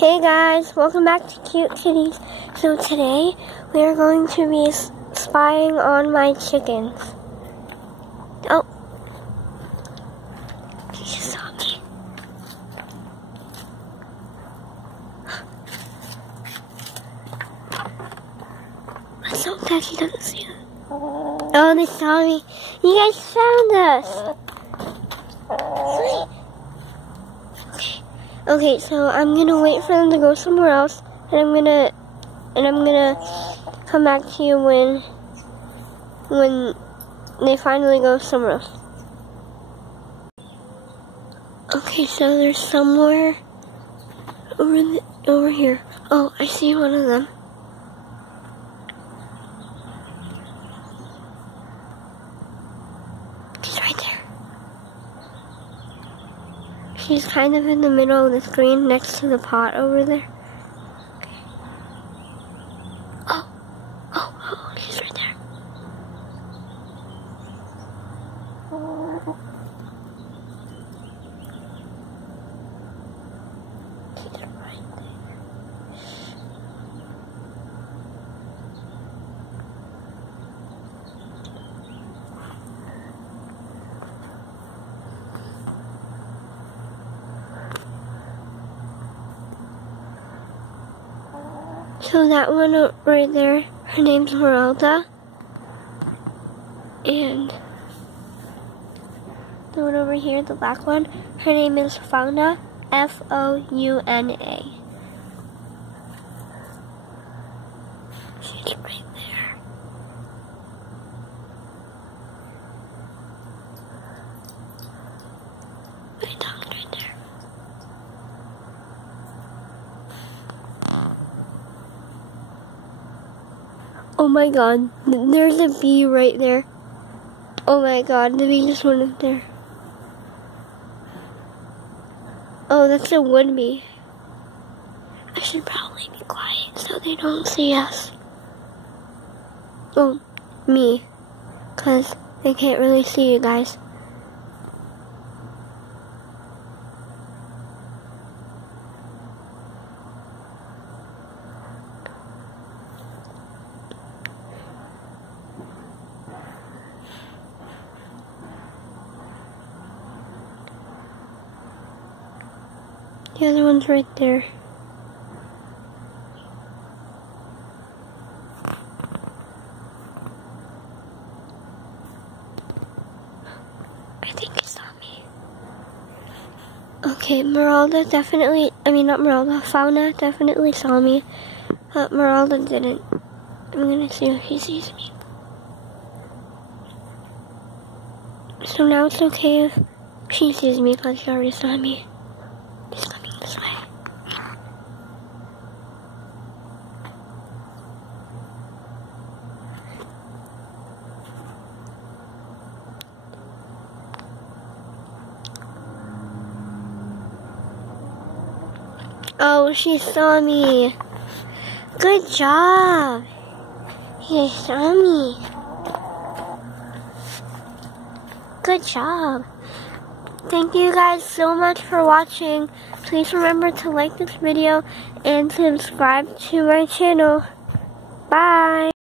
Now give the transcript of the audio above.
Hey guys, welcome back to Cute Kitties. So today we are going to be spying on my chickens. Oh, he just saw me. Let's hope that he doesn't see us. Oh, they saw me. You guys found us. Okay, so I'm gonna wait for them to go somewhere else, and I'm gonna come back to you when they finally go somewhere else. Okay, so they're somewhere over here. Oh, I see one of them. She's right there. She's kind of in the middle of the screen next to the pot over there. Okay. Oh, she's right there. She's right there. So that one right there, her name's Meralda, and the one over here, the black one, her name is Founa, F-O-U-N-A. She's right there. My dog's right there. Oh my god, there's a bee right there. Oh my god, the bee just went up there. Oh, that's a wood bee. I should probably be quiet so they don't see us. Oh, me. Because they can't really see you guys. The other one's right there. I think he saw me. Okay, Meralda definitely, not Meralda, Founa definitely saw me, but Meralda didn't. I'm gonna see if he sees me. So now it's okay if she sees me because she already saw me. He's coming this way. Oh, she saw me. Good job. He saw me. Good job. Thank you guys so much for watching. Please remember to like this video and subscribe to my channel. Bye.